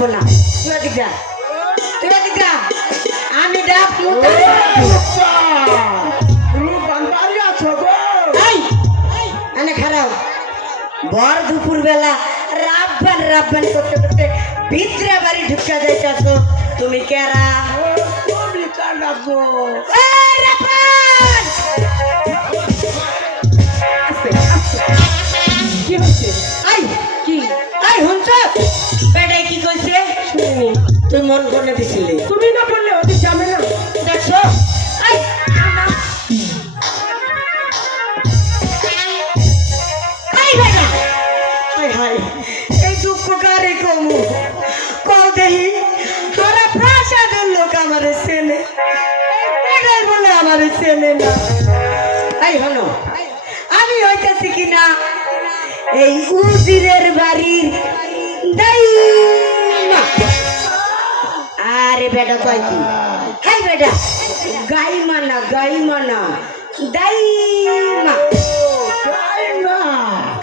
লাগবো না তুই এদিক যা তুই এদিক যা আমি ডাক এই এনে খারাপ বর দুপুর বেলা রাব্বান রাব্বান করতে করতে ভিতরে বাড়ি ঢুকা যাইতাছ। তুমি কেরা? এই রাব্বান। কি হচ্ছে? আই কি? আই হুনছ মন করে দিছিলি। তুমি না বললে ওদের যাবে না। হাই এই দুঃখ কারে কমু? কল দেহি সারা প্রাসাদের লোক আমারে চেনে। এটাই বলে আমারে চেনে না। এই হলো। আমি হইতেছি কিনা? এই উজিরের বাড়ির দাইমা আরে বেটা কয় কি? হাই বেটা গাই মানা গাই মানা দাইমা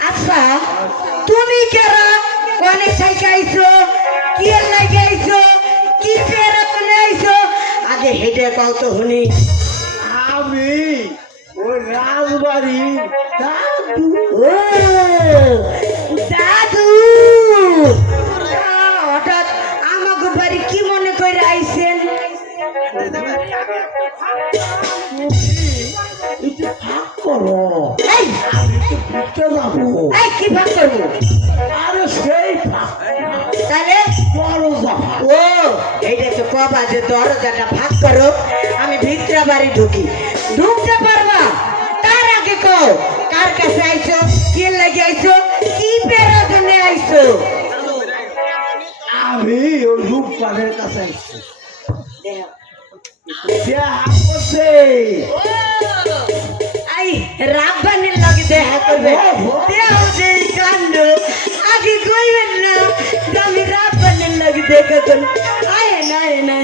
আচ্ছা তুমি কেরা? অনেক সাইকে আইছো? কি লাগে আইছো? কি পেরা তুমি আইছো? আগে হেঁটে পাও তো হুনি আমি ওই রাজবাড়ি ও একটু ভাগ করো। তো ঘুরতে যাব। কি ভাগ করব? আরে সেই ভাগ তাহলে? যাবা ও এইটা তো কবা যে দরজাটা ভাগ করো। আমি ভিতরা বাড়ি ঢুকি। ঢুকতে পারবা? তার আগে কও কার কাছে আইছো? কে লাগে আইছো? কি পেরা জন্য আইছো? আমি ওই রূপপানের কাছে সে হাত করছে। আই রাব্বানের লাগে দেখা করবে। দেও যে কাণ্ড আগে কইবেন না আমি রাব্বানের লাগে দেখা করবে। আয় না আয় না।